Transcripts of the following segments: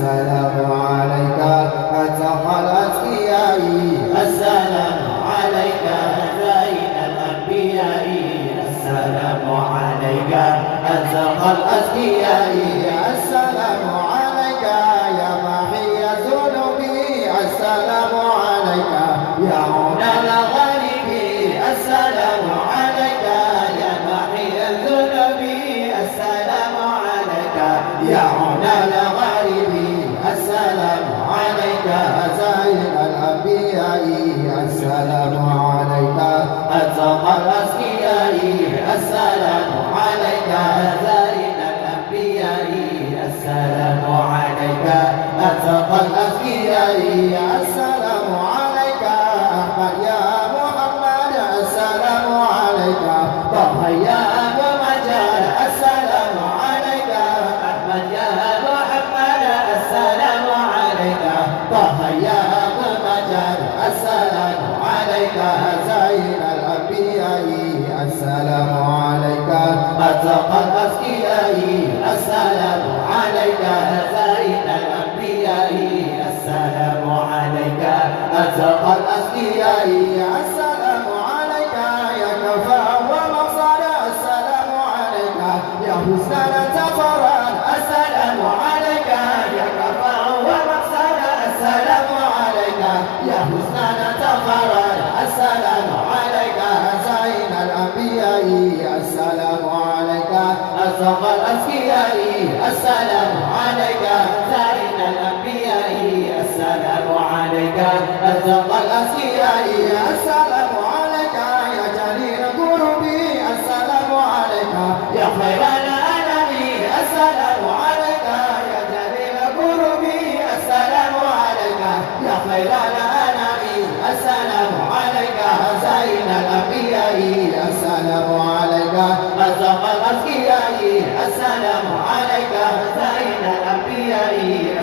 السلام عليك أتقى الأتقياء السلام عليك زين الأنبياء السلام عليك أزهى الأزكياء السلام عليك يا محي الذنوب السلام عليك يا عون الغالب السلام عليك يا محي الذنوب السلام عليك يا عون الغالب السلام عليك زين الأنبياء السلام عليك أتقى الأزكياء السلام عليك زين الأنبياء السلام عليك أتقى الأزكياء السلام عليك أحمد يا محمد السلام عليك طه يا أبو مجال السلام عليك أحمد يا محمد السلام عليك طه يا أبو مجال السلام عليك زين الأنبياء السلام عليك أتقى الأزكياء السلام عليك زين الأنبياء السلام عليك أتقى الأزكياء السلام عليك يا كفاء ومصار السلام عليك يا حسن تفرد السلام عليك يا كفاء ومقصد السلام عليك يا حسن تفرد السلام عليك زين الأنبياء السلام عليك أتقى الأزكياء السلام عليك زين الأنبياء السلام عليك أتقى الأزكياء السلام عليك يا جليل قربي السلام عليك يا خير الأنام السلام عليك يا جليل قربي السلام عليك يا خير الأنام السلام عليك زين الأنبياء السلام عليك أتقى الأزكياء السلام عليك زين الأنبياء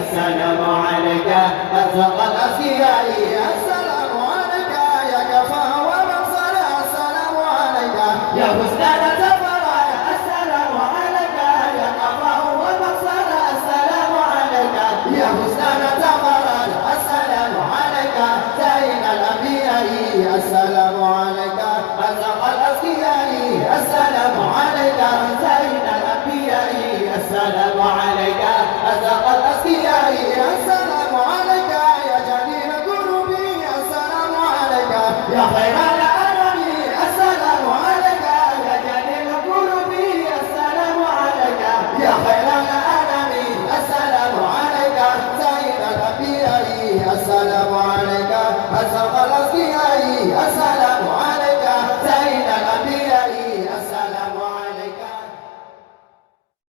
السلام عليك أتقى الأزكياء السلام عليك يا كفاء ومنصر السلام عليك يا حسن تفرع السلام عليك يا كفاء ومقصد السلام عليك يا حسن تفرد السلام عليك زين الأنبياء السلام عليك أتقى الأزكياء السلام عليك زين الأنبياء السلام عليك أتقى الأزكياء السلام عليك يا جليل قربي السلام عليك يا خير الأنام السلام عليك يا جليل قربي السلام عليك يا خير الأنام السلام عليك زين الأنبياء السلام عليك أزهى الأصفياء السلام